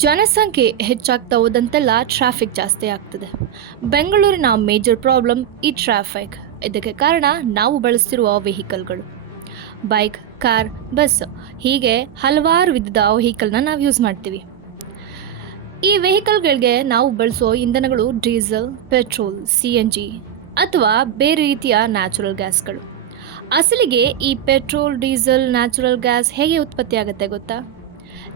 ಜನಸಂಖ್ಯೆ ಹೆಚ್ಚಾಗ್ತಾ ಹೋದಂತೆಲ್ಲ ಟ್ರಾಫಿಕ್ ಜಾಸ್ತಿ ಆಗ್ತದೆ. ಬೆಂಗಳೂರಿನ ಮೇಜರ್ ಪ್ರಾಬ್ಲಮ್ ಈ ಟ್ರಾಫಿಕ್. ಇದಕ್ಕೆ ಕಾರಣ ನಾವು ಬಳಸ್ತಿರುವ ವೆಹಿಕಲ್ಗಳು. ಬೈಕ್, ಕಾರ್, ಬಸ್ ಹೀಗೆ ಹಲವಾರು ವಿಧದ ವೆಹಿಕಲ್ನ ನಾವು ಯೂಸ್ ಮಾಡ್ತೀವಿ. ಈ ವೆಹಿಕಲ್ಗಳಿಗೆ ನಾವು ಬಳಸೋ ಇಂಧನಗಳು ಡೀಸೆಲ್, ಪೆಟ್ರೋಲ್, CNG ಅಥವಾ ಬೇರೆ ರೀತಿಯ ನ್ಯಾಚುರಲ್ ಗ್ಯಾಸ್ಗಳು. ಅಸಲಿಗೆ ಈ ಪೆಟ್ರೋಲ್, ಡೀಸೆಲ್, ನ್ಯಾಚುರಲ್ ಗ್ಯಾಸ್ ಹೇಗೆ ಉತ್ಪತ್ತಿ ಆಗುತ್ತೆ ಗೊತ್ತಾ?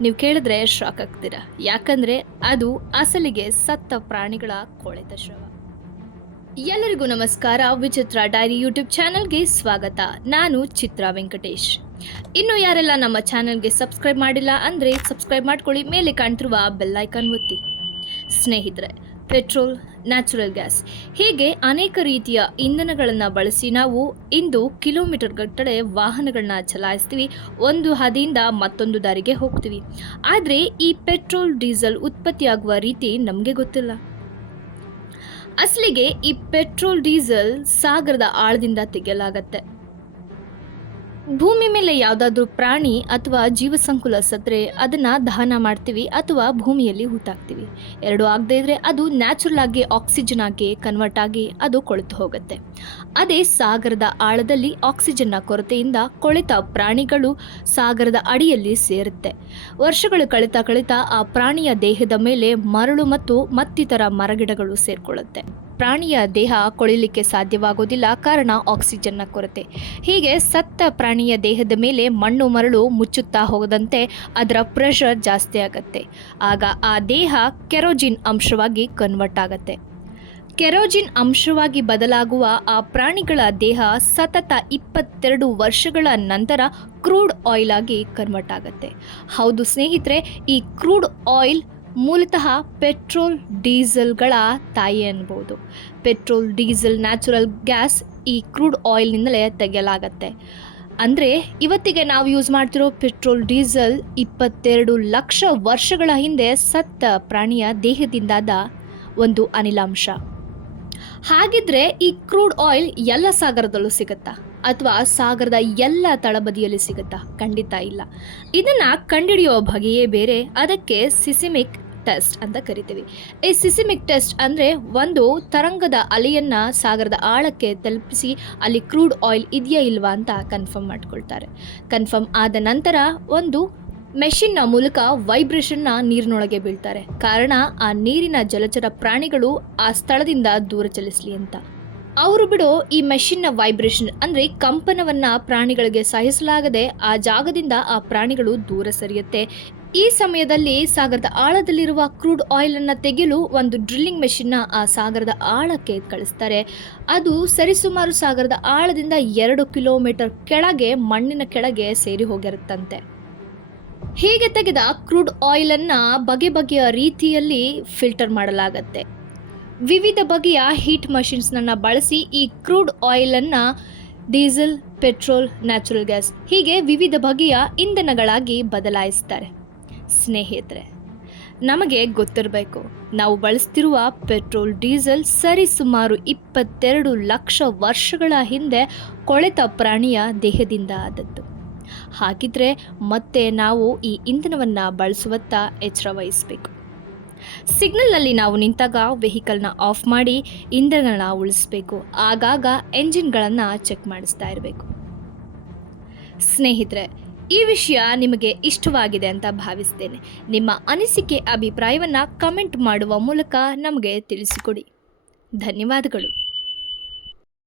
ನೀವು ಕೇಳಿದ್ರೆ ಶಾಕ್ ಆಗ್ತೀರಾ. ಯಾಕಂದರೆ ಅದು ಅಸಲಿಗೆ ಸತ್ತ ಪ್ರಾಣಿಗಳ ಕೊಳೆತ ಶವ. ಎಲ್ಲರಿಗೂ ನಮಸ್ಕಾರ. ವಿಚಿತ್ರ ಡೈರಿ ಯೂಟ್ಯೂಬ್ ಚಾನಲ್ಗೆ ಸ್ವಾಗತ. ನಾನು ಚಿತ್ರಾ ವೆಂಕಟೇಶ್. ಇನ್ನು ಯಾರೆಲ್ಲ ನಮ್ಮ ಚಾನಲ್ಗೆ ಸಬ್ಸ್ಕ್ರೈಬ್ ಮಾಡಿಲ್ಲ ಅಂದರೆ ಸಬ್ಸ್ಕ್ರೈಬ್ ಮಾಡ್ಕೊಳ್ಳಿ. ಮೇಲೆ ಕಾಣ್ತಿರುವ ಬೆಲ್ ಐಕಾನ್ ಒತ್ತಿ. ಸ್ನೇಹಿತರೆ, ಪೆಟ್ರೋಲ್, ನ್ಯಾಚುರಲ್ ಗ್ಯಾಸ್ ಹೀಗೆ ಅನೇಕ ರೀತಿಯ ಇಂಧನಗಳನ್ನು ಬಳಸಿ ನಾವು ಇಂದು ಕಿಲೋಮೀಟರ್ ಗಟ್ಟಲೆ ವಾಹನಗಳನ್ನ ಚಲಾಯಿಸ್ತೀವಿ. ಒಂದು ಹಾದಿಯಿಂದ ಮತ್ತೊಂದು ದಾರಿಗೆ ಹೋಗ್ತೀವಿ. ಆದರೆ ಈ ಪೆಟ್ರೋಲ್, ಡೀಸೆಲ್ ಉತ್ಪತ್ತಿಯಾಗುವ ರೀತಿ ನಮಗೆ ಗೊತ್ತಿಲ್ಲ. ಅಸಲಿಗೆ ಈ ಪೆಟ್ರೋಲ್, ಡೀಸೆಲ್ ಸಾಗರದ ಆಳದಿಂದ ತೆಗೆಯಲಾಗತ್ತೆ. ಭೂಮಿ ಮೇಲೆ ಯಾವುದಾದ್ರೂ ಪ್ರಾಣಿ ಅಥವಾ ಜೀವಸಂಕುಲ ಸತ್ತರೆ ಅದನ್ನು ದಹನ ಮಾಡ್ತೀವಿ ಅಥವಾ ಭೂಮಿಯಲ್ಲಿ ಹೂತಾಕ್ತೀವಿ. ಎರಡು ಆಗದೇ ಇದ್ರೆ ಅದು ನ್ಯಾಚುರಲ್ ಆಗಿ ಆಕ್ಸಿಜನ್ ಆಗಿ ಕನ್ವರ್ಟ್ ಆಗಿ ಅದು ಕೊಳೆತು ಹೋಗುತ್ತೆ. ಅದೇ ಸಾಗರದ ಆಳದಲ್ಲಿ ಆಕ್ಸಿಜನ್ನ ಕೊರತೆಯಿಂದ ಕೊಳೆತ ಪ್ರಾಣಿಗಳು ಸಾಗರದ ಅಡಿಯಲ್ಲಿ ಸೇರುತ್ತೆ. ವರ್ಷಗಳು ಕಳಿತಾ ಆ ಪ್ರಾಣಿಯ ದೇಹದ ಮೇಲೆ ಮರಳು ಮತ್ತು ಮತ್ತಿತರ ಮರಗಿಡಗಳು ಸೇರಿಕೊಳ್ಳುತ್ತೆ. ಪ್ರಾಣಿಯ ದೇಹ ಕೊಳಿಲಿಕ್ಕೆ ಸಾಧ್ಯವಾಗೋದಿಲ್ಲ, ಕಾರಣ ಆಕ್ಸಿಜನ್ನ ಕೊರತೆ. ಹೀಗೆ ಸತ್ತ ಪ್ರಾಣಿಯ ದೇಹದ ಮೇಲೆ ಮಣ್ಣು ಮರಳು ಮುಚ್ಚುತ್ತಾ ಹೋದಂತೆ ಅದರ ಪ್ರೆಷರ್ ಜಾಸ್ತಿ ಆಗುತ್ತೆ. ಆಗ ಆ ದೇಹ ಕೆರೋಜಿನ್ ಅಂಶವಾಗಿ ಕನ್ವರ್ಟ್ ಆಗುತ್ತೆ. ಕೆರೋಜಿನ್ ಅಂಶವಾಗಿ ಬದಲಾಗುವ ಆ ಪ್ರಾಣಿಗಳ ದೇಹ ಸತತ 22 ವರ್ಷಗಳ ನಂತರ ಕ್ರೂಡ್ ಆಯಿಲ್ ಆಗಿ ಕನ್ವರ್ಟ್ ಆಗುತ್ತೆ. ಹೌದು ಸ್ನೇಹಿತರೆ, ಈ ಕ್ರೂಡ್ ಆಯಿಲ್ ಮೂಲತಃ ಪೆಟ್ರೋಲ್, ಡೀಸೆಲ್ಗಳ ತಾಯಿ ಅನ್ಬೋದು. ಪೆಟ್ರೋಲ್, ಡೀಸೆಲ್, ನ್ಯಾಚುರಲ್ ಗ್ಯಾಸ್ ಈ ಕ್ರೂಡ್ ಆಯಿಲ್ನಿಂದಲೇ ತೆಗೆಯಲಾಗತ್ತೆ. ಅಂದರೆ ಇವತ್ತಿಗೆ ನಾವು ಯೂಸ್ ಮಾಡ್ತಿರೋ ಪೆಟ್ರೋಲ್, ಡೀಸೆಲ್ 22 ಲಕ್ಷ ವರ್ಷಗಳ ಹಿಂದೆ ಸತ್ತ ಪ್ರಾಣಿಯ ದೇಹದಿಂದಾದ ಒಂದು ಅನಿಲಾಂಶ. ಹಾಗಿದ್ರೆ ಈ ಕ್ರೂಡ್ ಆಯಿಲ್ ಎಲ್ಲ ಸಾಗರದಲ್ಲೂ ಸಿಗುತ್ತಾ ಅಥವಾ ಸಾಗರದ ಎಲ್ಲ ತಳಬದಿಯಲ್ಲಿ ಸಿಗುತ್ತಾ? ಖಂಡಿತ ಇಲ್ಲ. ಇದನ್ನು ಕಂಡುಹಿಡಿಯೋ ಬಗೆಯೇ ಬೇರೆ. ಅದಕ್ಕೆ ಸಿಸಿಮಿಕ್ ಟೆಸ್ಟ್ ಅಂತ ಕರಿತೀವಿ. ಈ ಸಿಸಿಮಿಕ್ ಟೆಸ್ಟ್ ಅಂದರೆ ಒಂದು ತರಂಗದ ಅಲೆಯನ್ನು ಸಾಗರದ ಆಳಕ್ಕೆ ತಲುಪಿಸಿ ಅಲ್ಲಿ ಕ್ರೂಡ್ ಆಯಿಲ್ ಇದೆಯಾ ಇಲ್ವಾ ಅಂತ ಕನ್ಫರ್ಮ್ ಮಾಡ್ಕೊಳ್ತಾರೆ. ಕನ್ಫರ್ಮ್ ಆದ ನಂತರ ಒಂದು ಮೆಷಿನ್ನ ಮೂಲಕ ವೈಬ್ರೇಷನ್ನ ನೀರಿನೊಳಗೆ ಬೀಳ್ತಾರೆ. ಕಾರಣ ಆ ನೀರಿನ ಜಲಚರ ಪ್ರಾಣಿಗಳು ಆ ಸ್ಥಳದಿಂದ ದೂರ ಚಲಿಸಲಿ ಅಂತ. ಅವರು ಬಿಡೋ ಈ ಮೆಷಿನ್ನ ವೈಬ್ರೇಷನ್ ಅಂದರೆ ಕಂಪನವನ್ನು ಪ್ರಾಣಿಗಳಿಗೆ ಸಹಿಸಲಾಗದೆ ಆ ಜಾಗದಿಂದ ಆ ಪ್ರಾಣಿಗಳು ದೂರ ಸರಿಯುತ್ತೆ. ಈ ಸಮಯದಲ್ಲಿ ಸಾಗರದ ಆಳದಲ್ಲಿರುವ ಕ್ರೂಡ್ ಆಯಿಲನ್ನು ತೆಗೆಯಲು ಒಂದು ಡ್ರಿಲ್ಲಿಂಗ್ ಮೆಷಿನ್ನ ಆ ಸಾಗರದ ಆಳಕ್ಕೆ ಕಳಿಸ್ತಾರೆ. ಅದು ಸರಿಸುಮಾರು ಸಾಗರದ ಆಳದಿಂದ 2 ಕಿಲೋಮೀಟರ್ ಕೆಳಗೆ ಮಣ್ಣಿನ ಕೆಳಗೆ ಸೇರಿ ಹೋಗಿರುತ್ತಂತೆ. ಹೀಗೆ ತೆಗೆದ ಕ್ರೂಡ್ ಆಯಿಲನ್ನು ಬಗೆ ಬಗೆಯ ರೀತಿಯಲ್ಲಿ ಫಿಲ್ಟರ್ ಮಾಡಲಾಗತ್ತೆ. ವಿವಿಧ ಬಗೆಯ ಹೀಟ್ ಮಷಿನ್ಸ್ನನ್ನು ಬಳಸಿ ಈ ಕ್ರೂಡ್ ಆಯಿಲನ್ನು ಡೀಸೆಲ್, ಪೆಟ್ರೋಲ್, ನ್ಯಾಚುರಲ್ ಗ್ಯಾಸ್ ಹೀಗೆ ವಿವಿಧ ಬಗೆಯ ಇಂಧನಗಳಾಗಿ ಬದಲಾಯಿಸ್ತಾರೆ. ಸ್ನೇಹಿತರೆ, ನಮಗೆ ಗೊತ್ತಿರಬೇಕು, ನಾವು ಬಳಸ್ತಿರುವ ಪೆಟ್ರೋಲ್, ಡೀಸೆಲ್ ಸರಿಸುಮಾರು 22 ಲಕ್ಷ ವರ್ಷಗಳ ಹಿಂದೆ ಕೊಳೆತ ಪ್ರಾಣಿಯ ದೇಹದಿಂದ ಆದದ್ದು. ಹಾಗಿದ್ರೆ ಮತ್ತೆ ನಾವು ಈ ಇಂಧನವನ್ನು ಬಳಸುವತ್ತ ಎಚ್ಚರ ವಹಿಸಬೇಕು. ಸಿಗ್ನಲ್ನಲ್ಲಿ ನಾವು ನಿಂತಾಗ ವೆಹಿಕಲ್ನ ಆಫ್ ಮಾಡಿ ಇಂಧನಗಳನ್ನ ಉಳಿಸಬೇಕು. ಆಗಾಗ ಎಂಜಿನ್ಗಳನ್ನು ಚೆಕ್ ಮಾಡಿಸ್ತಾ ಇರಬೇಕು. ಸ್ನೇಹಿತರೆ, ಈ ವಿಷಯ ನಿಮಗೆ ಇಷ್ಟವಾಗಿದೆ ಅಂತ ಭಾವಿಸ್ತೇನೆ. ನಿಮ್ಮ ಅನಿಸಿಕೆ, ಅಭಿಪ್ರಾಯವನ್ನು ಕಮೆಂಟ್ ಮಾಡುವ ಮೂಲಕ ನಮಗೆ ತಿಳಿಸಿಕೊಡಿ. ಧನ್ಯವಾದಗಳು.